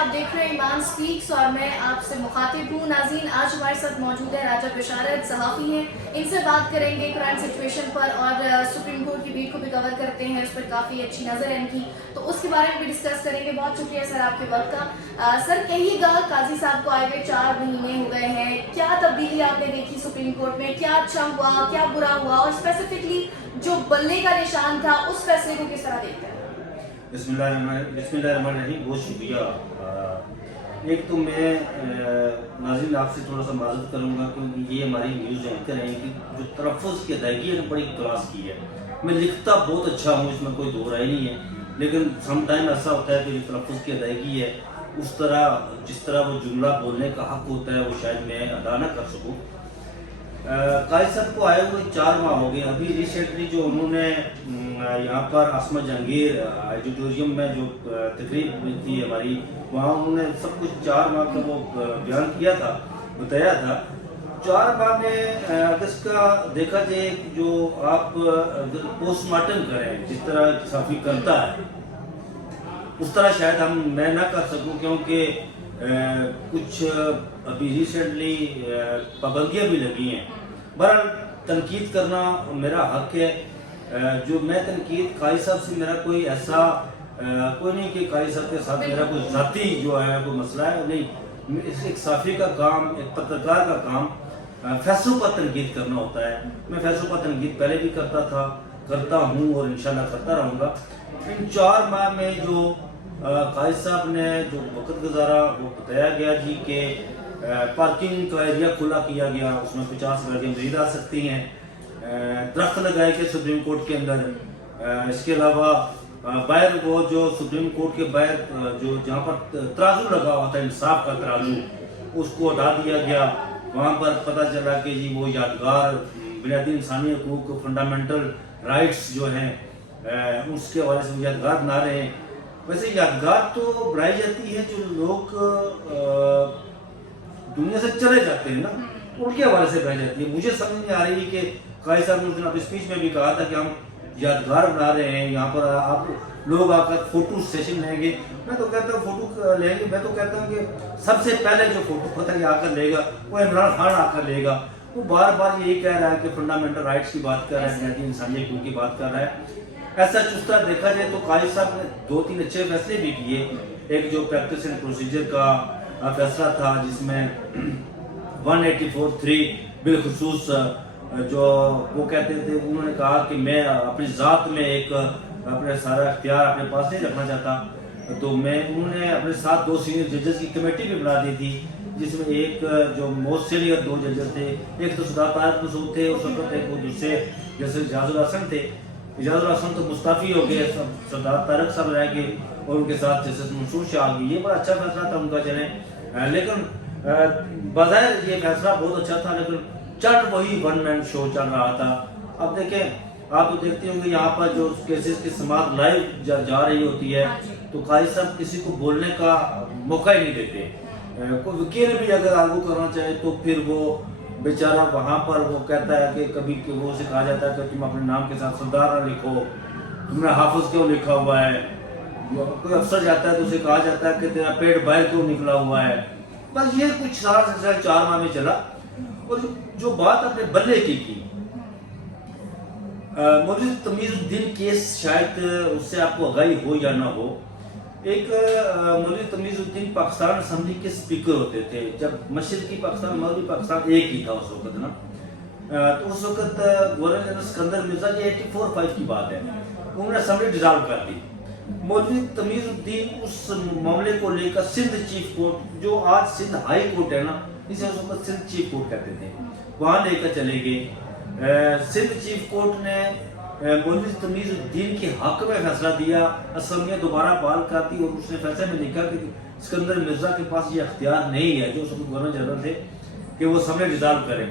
आप देख रहे हैं ईमान स्पीक्स और मैं आपसे मुखातिब हूँ। नाज़रीन, आज हमारे साथ मौजूद है राजा बशारत, सहाफ़ी हैं। इनसे बात करेंगे करंट सिचुएशन पर और सुप्रीम कोर्ट की बीट को भी कवर करते हैं, उस पर काफ़ी अच्छी नज़र है इनकी, तो उसके बारे में भी डिस्कस करेंगे। बहुत शुक्रिया सर आपके वक्त का। सर कहिएगा, काजी साहब को आए हुए 4 महीने हो गए हैं, क्या तब्दीली आपने देखी सुप्रीम कोर्ट में? क्या अच्छा हुआ, क्या बुरा हुआ, और स्पेसिफिकली जो बल्ले का निशान था उस फैसले को किस तरह देखते हैं? बिस्मिल्लाहिर्रहमानिर्रहीम, बहुत शुक्रिया। एक तो मैं नाज़रीन आपसे थोड़ा सा माज़रत करूँगा क्योंकि ये हमारी न्यूज़ एंकर हैं कि जो तलफ़्फ़ुज़ की अदायगी है बड़ी क्लास की है। मैं लिखता बहुत अच्छा हूँ, इसमें कोई दो राय नहीं है, लेकिन सम टाइम ऐसा होता है कि जो तलफ़्फ़ुज़ की अदायगी है उस तरह जिस तरह वो जुमला बोलने का हक़ होता है वो शायद मैं अदा ना कर सकूँ। काजी साहब को आए हुए 4 माह हो गए। अभी रिसेंटली जो उन्होंने यहाँ पर आसमा जहांगीर ऑडिटोरियम में जो तकरीब थी हमारी, वहाँ उन्होंने सब कुछ 4 माह का वो बयान किया था, बताया था। 4 माह में अगर इसका देखा जाए जो आप पोस्टमार्टम करें जिस तरह साफी करता है उस तरह शायद मैं ना कर सकूं, क्योंकि कुछ अभी रिसेंटली पाबंदियां भी लगी हैं। बहरहाल तनकीद करना मेरा हक है। जो मैं तनकीद काजी साहब से मेरा कोई ऐसा कोई नहीं कि काजी साहब के साथ मेरा कोई ज़ाती जो है कोई मसला है, नहीं। एक साफ़ी का काम, एक पत्रकार का काम फैसलों पर तनकीद करना होता है। मैं फैसलों पर तनकीद पहले भी करता था, करता हूँ और इंशाल्लाह करता रहूँगा। इन 4 माह में जो काजी साहब ने जो वक्त गुजारा वो बताया गया जी कि पार्किंग का एरिया खुला किया गया, उसमें 50 गाड़ियाँ मज़ीद आ सकती हैं। दरख्त लगाए गए सुप्रीम कोर्ट के अंदर। इसके अलावा बाहर वो जो सुप्रीम कोर्ट के बाहर जो जहाँ पर तराजू लगा हुआ था, इंसाफ का तराजू, उसको हटा दिया गया। वहाँ पर पता चला कि जी वो यादगार बुनियादी इंसानी हकूक़, फंडामेंटल राइट्स जो हैं उसके हवाले से यादगार बना रहे हैं। वैसे यादगार तो बनाई जाती है जो लोग दुनिया से चले जाते हैं ना, उनके हवाले से बनाई जाती है। मुझे समझ नहीं आ रही कि काजी साहब ने अपनी स्पीच में भी कहा था कि हम यादगार बना रहे हैं, यहाँ पर आप लोग आकर फोटो सेशन लेंगे। मैं तो कहता हूँ फोटो लेंगे, मैं तो कहता हूँ कि सबसे पहले जो फोटो पता आकर लेगा वो इमरान खान आकर लेगा। वो बार बार यही कह रहा है कि फंडामेंटल राइट्स की बात कर रहा है, इंसानी हकूक़ की बात कर रहा है। ऐसा चुस्ता देखा जाए तो काजी साहब ने 2-3 अच्छे फैसले भी किए। एक जो प्रैक्टिस एंड प्रोसीजर का फैसला था जिसमें 184(3) बिलखुसूस जो वो कहते थे, उन्होंने कहा कि मैं अपनी ज़ात में एक अपने सारा इख्तियार अपने पास नहीं रखना चाहता, तो उन्होंने अपने साथ 2 सीनियर जजेस की कमेटी भी बना दी थी, जिसमें एक जो मोस्ट सीनियर 2 जजेस थे, एक तो सरदार तारिक मसूद थे उस वक्त, एक वो दूसरे जैसे इजाजुल हसन थे। इजाजुल हसन तो मुस्ताफ़ी हो गए, सरदार तारिक साहब रह गए और उनके साथ जस्टिस मंसूर शाह आ गई। ये बड़ा अच्छा फैसला था उनका, चले। लेकिन बज़ाहिर ये फैसला बहुत अच्छा था, लेकिन चल वही 1 मैन शो चल रहा था। अब देखें, आप तो देखते होंगे यहाँ पर जो केसेस की समाप्त लाइव जा रही होती है तो काजी साहब किसी को बोलने का मौका ही नहीं देते। कोई वकील भी अगर आर्गू करना चाहे तो फिर वो बेचारा वहाँ पर वो कहता है कि कभी वो उसे कहा जाता है कि तुम अपने नाम के साथ सरदार ना लिखो, तुमने हाफिज क्यों लिखा हुआ है। कोई अफसर जाता है तो उसे कहा जाता है कि तेरा पेट बाहर क्यों निकला हुआ है। बस ये कुछ सारा सिलसिला 4 माह में चला। और जो बात अपने बल्ले की मौलवी तमीज़ुद्दीन केस, शायद उससे आपको आगाही हो या ना हो। एक मौलवी तमीज़ुद्दीन पाकिस्तान असम्बली के स्पीकर होते थे जब मशरक़ी पाकिस्तान, मगरबी पाकिस्तान एक ही था उस वक्त ना। तो उस वक्त गवर्नर जनरल सिकंदर मिर्जा, ये 84-5 की बात है, उन्होंने असम्बली डिज़ाल्व कर दी। मौलवी तमीज़ुद्दीन उस मामले को लेकर सिंध चीफ कोर्ट, जो आज सिंध हाई कोर्ट है ना, इसे उस वक्त सिंध चीफ कोर्ट कहते थे, वहाँ लेकर चले गए। सिंध चीफ कोर्ट ने मौलवी तमीज़ुद्दीन के हक में फैसला दिया, असम्बली दोबारा बहाल कर दी और उसने फैसले में लिखा कि सिकंदर मिर्जा के पास ये अख्तियार नहीं है, जो उस वक्त गवर्नर जनरल थे, कि वो असम्बली डिज़ाल्व करें।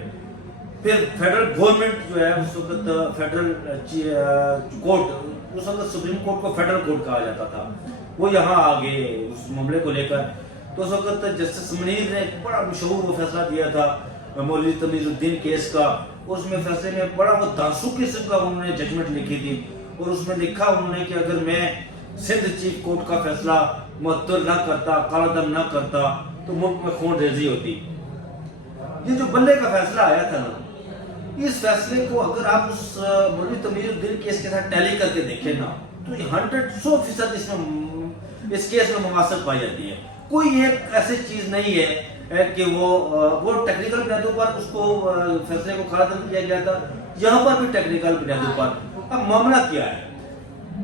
फिर फेडरल गवर्नमेंट जो है उस वक्त फेडरल कोर्ट, उस वक्त सुप्रीम कोर्ट को फेडरल कोर्ट कहा जाता था, वो यहाँ आ गए उस मामले को लेकर। तो उस वक्त जस्टिस मुनीर ने बड़ा मशहूर वो फैसला दिया था मौलवी तमीज़ुद्दीन केस का। उसमें फैसले में बड़ा वो दांसू किस्म का उन्होंने जजमेंट लिखी थी और उसमें लिखा उन्होंने कि अगर मैं सिंध चीफ कोर्ट का फैसला मुअत्तल ना करता, काला दम ना करता, तो मुल्क में खून रेजी होती। ये जो बल्ले का फैसला आया था ना, इस फैसले को अगर आप उस मौलवी तमीजुद्दीन केस के साथ टैली करके देखें ना, तो 100% इसमें इस केस में मुमासत पाई जाती है। कोई एक ऐसी चीज नहीं है कि वो टेक्निकल बुनियादों पर उसको फैसले को खारिज किया गया था, यहाँ पर भी टेक्निकल बुनियादों पर। अब मामला क्या है?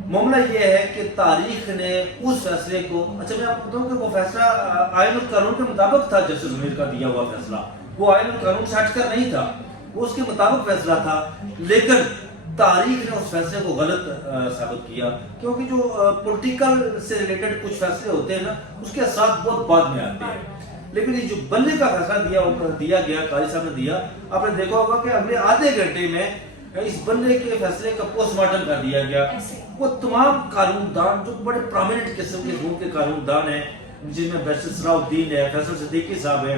मामला ये है कि तारीख ने उस फैसले को, अच्छा मैं आपको बताऊं कि वो फैसला आईन और कानून के मुताबिक था। जस्टिस मीर का दिया हुआ फैसला वो आईन और कानून से हटकर नहीं था, वो उसके मुताबिक फैसला था, लेकिन तारीख ने उस फैसले को गलत साबित किया, क्योंकि जो पॉलिटिकल से रिलेटेड कुछ फैसले होते हैं ना, उसके साथ बहुत बाद में आते हैं। लेकिन ये जो बल्ले का फैसला दिया गया, काजी साहब ने दिया, आपने देखा होगा कि अगले आधे घंटे में इस बल्ले के फैसले का पोस्टमार्टम कर दिया गया। वो तमाम कानूनदान जो बड़े प्रोमिनेंट किस्म के रूप के कानूनदान हैं, जिनमें बैरिस्टर सलाउद्दीन है, फैसल सिद्दीकी साहब है,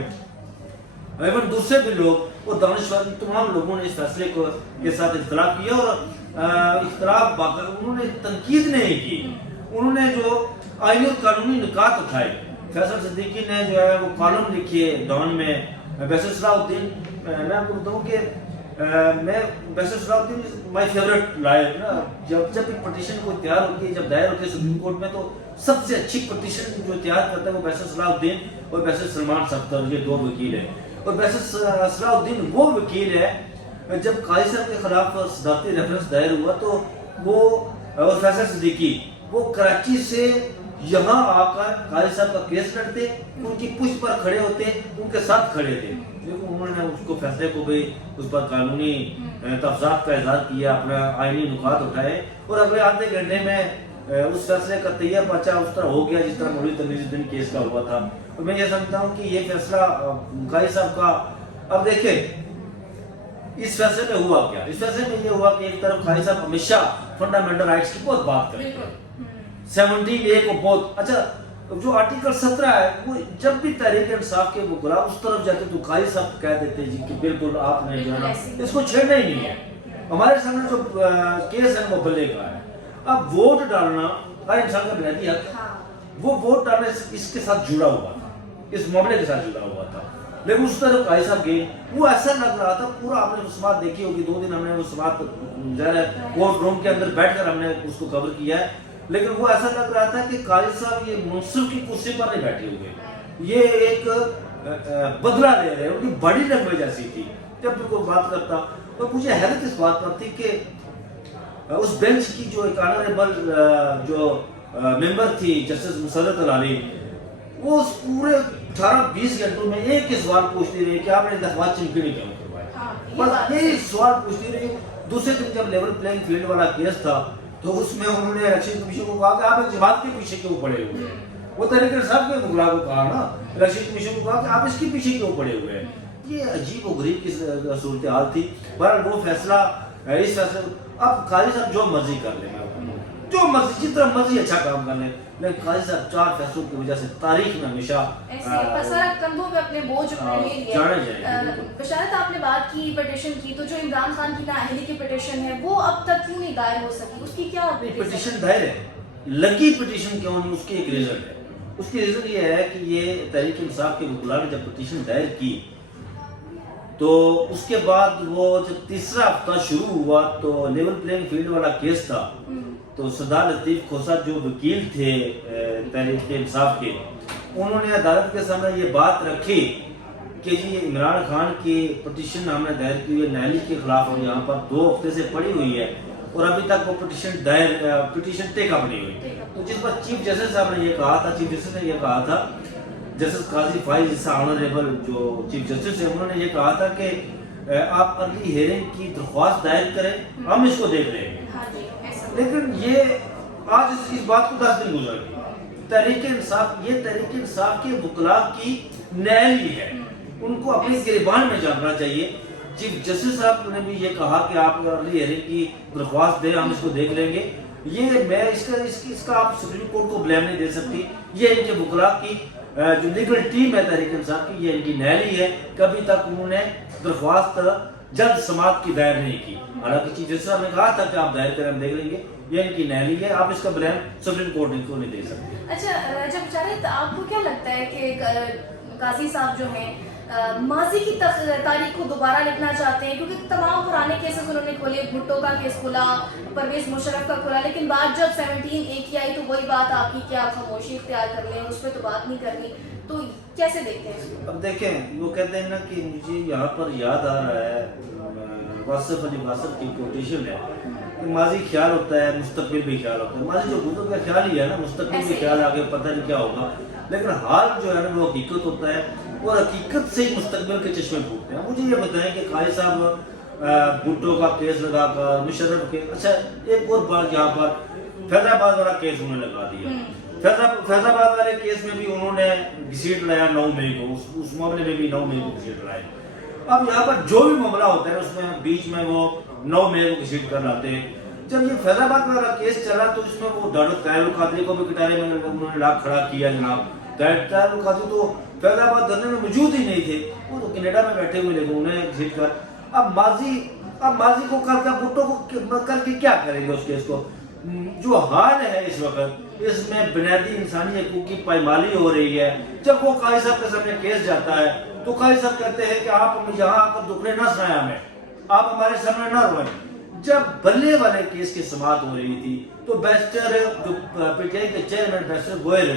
एवं दूसरे भी लोग, वो दानिशवर, तमाम लोगों ने इस फैसले को के साथ इख्तलाफ किया और इख्तलाफ उन्होंने तनकीद नहीं की। उन्होंने जो आईनी और कानूनी निकात उठाए, फैसल सिद्दीकी ने जो है वो कॉलम लिखी है डॉन में, बैरिस्टर सलाउद्दीन, मैं आपको बताऊं कि मैं barrister Salauddin my favourite lawyer ना। जब भी पिटीशन कोई तैयार होती है, जब दायर होती है सुप्रीम कोर्ट में, तो सबसे अच्छी पिटीशन जो तैयार करता है वो बैरिस्टर सलाउद्दीन और बैरिस्टर सलमान सख्तर, ये दो वकील हैं। और बैरिस्टर सलाउद्दीन वो वकील है, जब काजी साहब के खिलाफ सदारती रेफरेंस दायर हुआ तो वो और फैसल सिद्दीकी वो कराची से यहाँ आकर काजी साहब का केस लड़ते, उनकी पुष्ट पर खड़े होते, उनके साथ खड़े थे। लेकिन उन्होंने उसको फैसले को भी उस पर कानूनी तफजात का इजहार किया, अपना आईनी नुकात उठाए, और अगले आधे घंटे में उस फैसले का तैयार पर्चा उस तरह हो गया जिस तरह मौलवी तमीजुद्दीन केस का हुआ था। और मैं ये समझता हूँ कि ये फैसला काजी साहब का, अब देखिए इस फैसले में हुआ क्या? इस फैसले में ये हुआ कि एक तरफ काजी साहब हमेशा फंडामेंटल राइट्स की बहुत बात करते हैं, 70A को बहुत अच्छा, जो आर्टिकल 17 है वो जब भी तहरीक इंसाफ के वकला उस तरफ जाते तो काजी साहब कह देते जी कि बिल्कुल आपने जो है ना इसको छेड़ना ही नहीं है। हमारे सामने जो केस है वो बल्ले का है। अब वोट डालना हर इंसान का बुनियादी हक है, वो वोट डालने इसके साथ जुड़ा हुआ था, इस मामले के साथ जुड़ा हुआ था। लेकिन उस तरफ काजी साहब गए, वो ऐसा लग रहा था पूरा, आपने वो समात देखी होगी, 2 दिन हमने वो समात कोर्ट रूम के अंदर बैठकर हमने उसको कवर किया है, लेकिन वो ऐसा लग रहा था कि काजी साहब ये मुंसिफ की कुर्सी पर नहीं बैठे हुए, ये एक बदला ले रहे हैं। उनकी बॉडी लैंग्वेज ऐसी थी जब भी कोई बात करता। और मुझे हैरत इस बात पर थी कि उस बेंच की जो एक ऑनरेबल जो मेंबर थी जस्टिस मुसर्रत अली, वो उस पूरे 18-20 घंटों में एक ही सवाल पूछती रही कि आपने दफात चिमकड़ी क्यों करवाई, बस यही सवाल पूछती रही। दूसरे दिन जब लेवल प्लेइंग फील्ड वाला केस था तो उसमें उन्होंने इलेक्शन कमीशन को कहा कि आप एक जमात के पीछे क्यों पड़े हुए हैं। वो तरीके साहब के मुगला को कहा ना, इलेक्शन कमीशन को कहा कि आप इसके पीछे क्यों पड़े हुए हैं। ये अजीब व गरीब की सूरत हाल थी। बहरहाल वो फैसला, इस फैसले, अब काजी साहब जो मर्जी कर ले, जो मर्जी जितना मर्जी अच्छा काम कर ले, लेकिन काजी साहब 4 फैसलों की वजह से तारीख में हमेशा कंधों पे अपने बोझ अपने ले लिए। बशारत आपने बात की पिटीशन की, तो जो इमरान खान की नाअहली की पिटीशन है वो अब तक क्यों नहीं दायर हो सकी? उसकी क्या पिटीशन दायर है, लगी पिटीशन क्यों नहीं, उसकी एक रीजन है। उसकी रीजन ये है कि ये तहरीक इंसाफ के वकला ने जब पिटीशन दायर की तो उसके बाद वो जब तीसरा हफ्ता शुरू हुआ तो लेवल प्लेइंग फील्ड वाला केस था, तो सरदार लतीफ खोसा जो वकील थे तहरीक इंसाफ के, उन्होंने अदालत के सामने ये बात रखी कि जी इमरान खान की पिटीशन हमने दायर की है नाअहली के खिलाफ, और यहाँ पर 2 हफ्ते से पड़ी हुई है और अभी तक वो पिटीशन टेकअप नहीं हुई। तो जिस पर चीफ जस्टिस साहब ने ये कहा था, चीफ जस्टिस ने ये कहा था, जस्टिस काजी फाइज जैसा ऑनरेबल जो चीफ जस्टिस है, उन्होंने ये कहा था कि आप अर्ली हियरिंग की दरख्वास्त दायर करें, हम इसको देख रहे हैं। लेकिन ये आज इस बात को 10 दिन गुजर गए। तहरीक इंसाफ के वकला की नाअहली है, उनको अपनी गिरबान में जानना चाहिए। चीफ जस्टिस साहब ने भी ये कहा कि आप अर्ली हियरिंग की दरख्वास्त दें, हम इसको देख लेंगे। ये मैं इसका आप सुप्रीम कोर्ट को ब्लेम नहीं दे सकती, ये इनके वकला की जो लीगल टीम है तहरीक इंसाफ की, ये इनकी नाअहली है। कभी तक उन्होंने दरख्वास्त जल्द समाप्त की दायर नहीं की। हालांकि चीफ जस्टिस साहब ने कहा था कि आप दायर करें, हम देख लेंगे, ये इनकी नहली है, आप इसका बयान सुप्रीम कोर्ट इनको नहीं दे सकते। अच्छा राजा बिचारे, तो आपको क्या लगता है कि काजी साहब जो हैं माजी की तारीख को दोबारा लिखना चाहते हैं, क्योंकि तमाम पुराने केसेस उन्होंने खोले, भुट्टो का केस खोला, परवेज मुशर्रफ का खोला, लेकिन बात जब 17A की आई तो वही बात आपकी कि आप खामोशी इख्तियार कर लें, उस पर तो बात नहीं करनी, तो कैसे देखते हैं? अब देखें, वो कहते हैं ना कि मुझे यहाँ पर याद आ रहा है वासिफ अली वासिफ की कोटेशन है कि माजी ख्याल होता है, मुस्तकबिल भी ख्याल होता है। माजी जो गुजर का ख्याल ही है ना, मुस्तकबिल भी ख्याल आगे पता नहीं क्या होगा, लेकिन हाल जो है ना वो हकीकत होता है, और हकीकत से ही मुस्तकबिल के चश्मे फूटते हैं। मुझे ये बताएं कि काजी साहब भुट्टो का केस लगाकर, मुशर्रफ के, अच्छा एक और बार यहाँ पर फैजाबाद वाला केस उन्होंने लगा दिया। फैजाबाद वाले केस में भी उन्होंने घसीट लाया 9 मई को, उस मामले में भी 9 मई को घसीट लाए। अब यहाँ पर जो भी मामला होता है उसमें बीच में वो 9 मई को घसीट कर लाते हैं। जब ये फैजाबाद वाला केस चला तो इसमें वो तारुल कादरी को भी कटारे में उन्होंने लाख खड़ा किया। जनाब तारुल कादरी तो फैजाबाद धरने में मौजूद ही नहीं थे, वो तो कनाडा में बैठे हुए, लेकिन उन्हें घसीट कर अब माजी को करके भुट्टो को करके क्या करेंगे उस केस को। जो हाल है इस वक्त, इसमें बुनियादी इंसानी हकूक की पायमाली हो रही है। जब वो काजी साहब के सामने केस जाता है तो काजी साहब कहते हैं कि आप हमें यहाँ आकर दुखड़े ना सुनाए, हमें आप हमारे सामने ना रोएं। जब बल्ले वाले केस की समाअत हो रही थी तो बैरिस्टर जो पीटीआई के चेयरमैन बैरिस्टर गोयल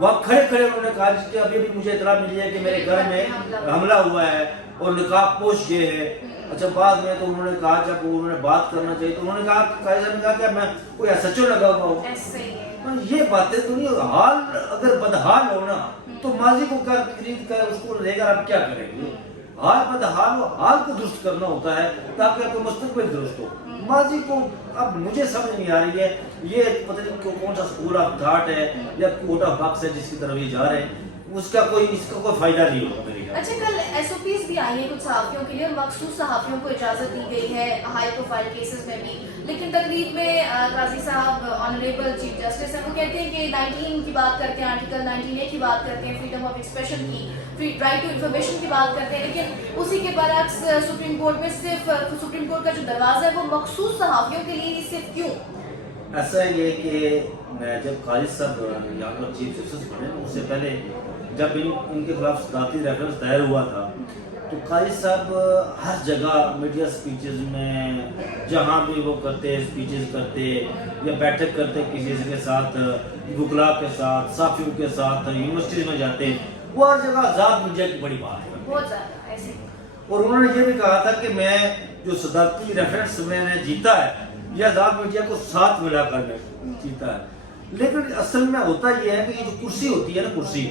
वहाँ खड़े उन्होंने कहा कि अभी भी मुझे इतला मिली है कि मेरे घर में हमला हुआ है और निकाब पोश ये है। अच्छा बाद में तो उन्होंने कहा, जब उन्होंने बात करना चाहिए तो उन्होंने कहा, काजी साहब ने कहा कि मैं कोई सचो लगा हुआ हूँ। ये बातें तो नहीं, हाल अगर बदहाल हो ना तो माजी को कर खरीद कर उसको लेकर आप क्या करेंगे। हाल बदहाल हो, हाल को दुरुस्त करना होता है ताकि आपको मुस्तकबिल दुरुस्त हो। माजी को अब मुझे समझ नहीं आ रही है, ये पता नहीं कौन सा स्कूल ऑफ थॉट है या कोड ऑफ बॉक्स है जिसकी तरफ ये जा रहे हैं, इसका कोई फायदा नहीं होगा मेरे ख्याल। अच्छा कल SOPs भी आई हैं कुछ सहाफियों के लिए, और मखसूस सहाफियों को इजाज़त दी गई है हाई प्रोफाइल केसेस में भी, लेकिन तकरीब में काजी साहब ऑनरेबल चीफ जस्टिस हैं, वो कहते हैं कि 19 की बात करते हैं, आर्टिकल 19A की बात करते हैं, फ्रीडम ऑफ एक्सप्रेशन की, राइट टू इन्फॉर्मेशन की बात करते हैं, लेकिन उसी के बरक्स सुप्रीम कोर्ट में सिर्फ सुप्रीम कोर्ट का जो दरवाजा है वो मखसूस सहाफियों के लिए ही सिर्फ क्यों? ऐसा ये कि जब काजी साहब यहाँ पर चीफ जस्टिस बने उससे पहले जब इनके खिलाफ सदारती रेफरेंस दायर हुआ था तो काजी साहब हर जगह मीडिया स्पीचेस में जहाँ भी वो करते स्पीचेस करते या बैठक करते किसी के साथ, वकला के साथ, साफियों के साथ, यूनिवर्सिटी में जाते, वो हर जगह आज़ाद मीडिया की बड़ी बात है, बहुत ज़्यादा ऐसे। और उन्होंने ये भी कहा था कि मैं जो सदारती रेफरेंस मैंने जीता है ये आज़ाद मीडिया को साथ मिलाकर मैं जीता है। लेकिन असल में होता यह है कि ये जो कुर्सी होती है ना, कुर्सी,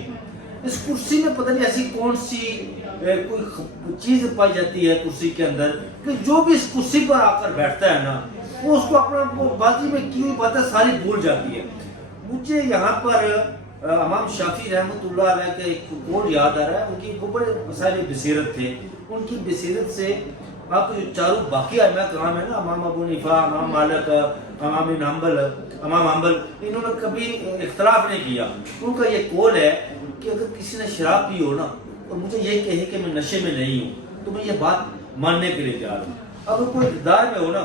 इस कुर्सी में पता नहीं ऐसी कौन सी कोई चीज पाई जाती है कुर्सी के अंदर कि जो भी इस कुर्सी पर आकर बैठता है ना वो उसको अपना वो बाजी में की हुई बातें सारी भूल जाती है। मुझे यहाँ पर इमाम शाफी रहमतुल्लाह अलैह के एक कौल याद आ रहा है, उनकी वो बड़े मसाइल बसीरत थे, उनकी बसीरत से आपको जो चारों बाकी आइमा कराम है ना, इमाम अबू हनीफा, इमाम मालिक, इमाम बिन हंबल, इमाम हंबल, इन्होंने कभी इख्तलाफ नहीं किया। उनका ये कौल है कि अगर किसी ने शराब पी हो ना और मुझे ये कहे कि मैं नशे में नहीं हूँ तो मैं ये बात मानने के लिए तैयार हूँ। अगर कोई इक़्तिदार में हो ना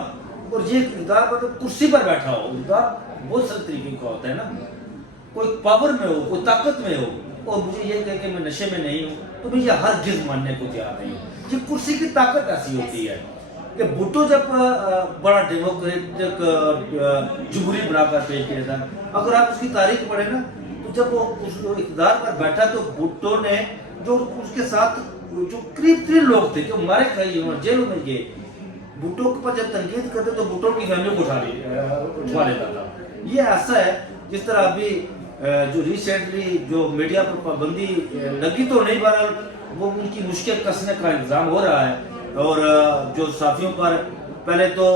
और ये इक़्तिदार पर तो कुर्सी पर बैठा हो, इक़्तिदार बहुत सारे तरीके का होता है ना, कोई पावर में हो, कोई ताकत में हो और मुझे ये कहे कि मैं नशे में नहीं हूँ तो मैं ये हरगिज़ मानने को तैयार नहीं हूँ। ये कुर्सी की ताकत ऐसी होती है कि भुट्टो जब बड़ा डेमोक्रेटिक जमहूरी बनाकर पेश किया था, अगर आप उसकी तारीख पढ़े ना तो जब वो उस इक़्तिदार पर बैठा तो भुट्टो ने जो उसके साथ जो करीब 3 लोग थे जो मारे खाई जेलों में गए, भुट्टो के ऊपर जब तनकीद करते तो भुट्टो की फैमिली को उठा लेता था। ये ऐसा है जिस तरह अभी जो रिसेंटली जो मीडिया पर पाबंदी लगी तो नहीं, बहरहाल वो उनकी मुश्किल कसने का इंतजाम हो रहा है। और जो साथियों पर पहले तो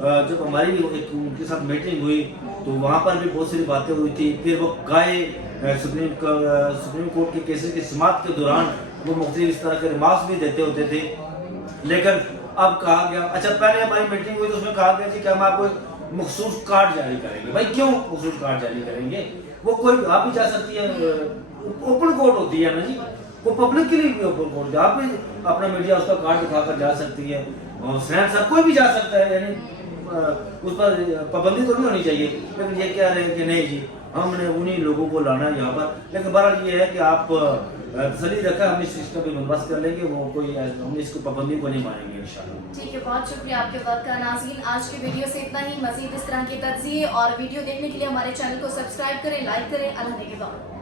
जब हमारी एक उनके साथ मीटिंग हुई तो वहाँ पर भी बहुत सारी बातें हुई थी। फिर वो सुप्रीम कोर्ट के केसेस की समाअत के दौरान वो मुख्तलिफ इस तरह के रिमार्क्स भी देते होते थे, लेकिन अब कहा गया, अच्छा पहले हमारी मीटिंग हुई तो उसमें कहा गया कि हम आपको मखसूस कार्ड जारी करेंगे। भाई क्यों मखसूस कार्ड जारी करेंगे? वो कोई आप भी जा सकती है, ओपन कोर्ट होती है ना जी, वो पब्लिक के लिए खोल दिया। आप भी अपना मीडिया उसका कार्ड दिखाकर जा सकती है, और स्नैप सब कोई भी जा सकता है, यानी उस पर पाबंदी तो नहीं होनी चाहिए। लेकिन ये कह रहे हैं कि नहीं जी हमने उन्हीं लोगों को लाना है यहाँ पर। लेकिन बहरहाल ये है कि आप तसल्ली रखें, हम इस सिस्टम पे बंदोबस्त कर लेंगे, वो कोई हम इसको पाबंदी को नहीं मानेंगे इंशाल्लाह। ठीक है, बहुत शुक्रिया आपके वक्त का। नाज़रीन, आज की वीडियो से इतना ही। मजीद इस तरह के तज्ज़िये और वीडियो देखने के लिए हमारे चैनल को सब्सक्राइब करें, लाइक करें। अल्लाह ने के बाद।